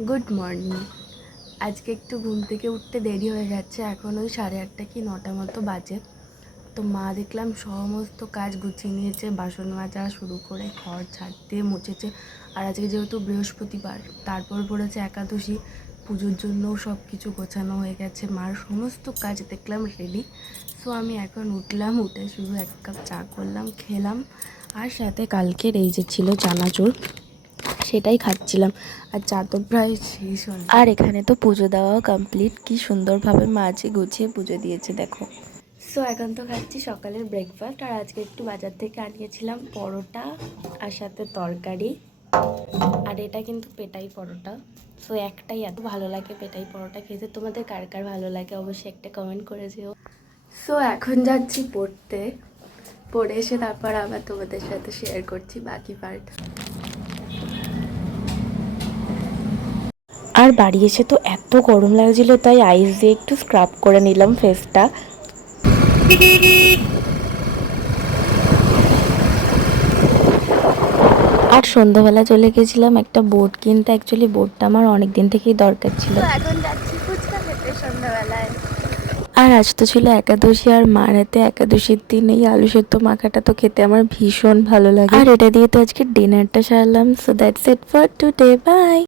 Good morning. আজকে একটু ঘুম থেকে উঠতে দেরি হয়ে যাচ্ছে, এখন ওই 8:30 কি 9টা মতো বাজে। তো মা দেখলাম সমস্ত কাজ গুছিয়ে নিয়েছে, বাসন মাজা শুরু করে ঘর ঝাড় দিয়ে মুছেছে। আর আজকে যেহেতু বৃহস্পতিবার, তারপর পড়েছে একাদশী, পুজোর জন্যও সব কিছু গোছানো হয়ে গেছে। মার সমস্ত কাজ দেখলাম রেডি। সো আমি এখন উঠলাম, উঠে শুধু 1 কাপ চা করলাম, খেলাম। আর সাথে কালকের এই যে ছিল চানাচুর, সেটাই খাচ্ছিলাম। আর চা তো প্রায় শেষ হলো, আর এখানে তো পুজো দেওয়াও কমপ্লিট। কি সুন্দরভাবে মা আজকে গুছিয়ে পুজো দিয়েছে দেখো। সো এখন তো খাচ্ছি সকালের ব্রেকফাস্ট। আর আজকে একটু বাজার থেকে আনিয়েছিলাম পরোটা আর সাথে তরকারি। আর এটা কিন্তু পেটাই পরোটা। সো একটাই এত ভালো লাগে পেটাই পরোটা খেতে। তোমাদের কার কার ভালো লাগে অবশ্যই একটা কমেন্ট করে যেও। সো এখন যাচ্ছি পড়তে, পড়ে এসে তারপর আবার তোমাদের সাথে শেয়ার করছি বাকি পার্ট। আর বাড়ি এসে তো এত গরম লাগছিল, তাই আইস দিয়ে একটু স্ক্রাব করে নিলাম ফেসটা। আর সন্ধ্যাবেলা চলে গেছিলাম একটা বোর্ড কিনতে। অ্যাকচুয়ালি বোর্ডটা আমার অনেক দিন থেকেই দরকার ছিল। এখন যাচ্ছি ফুচকা খেতে সন্ধ্যাবেলায়। আর আজ তো ছিল একাদশী, আর মার হাতে একাদশীর দিন এই আলু সেদ্ধ মাখাটা তো খেতে আমার ভীষণ ভালো লাগে। আর এটা দিয়ে তো আজকে ডিনারটা সারলাম। So that's it for today, by.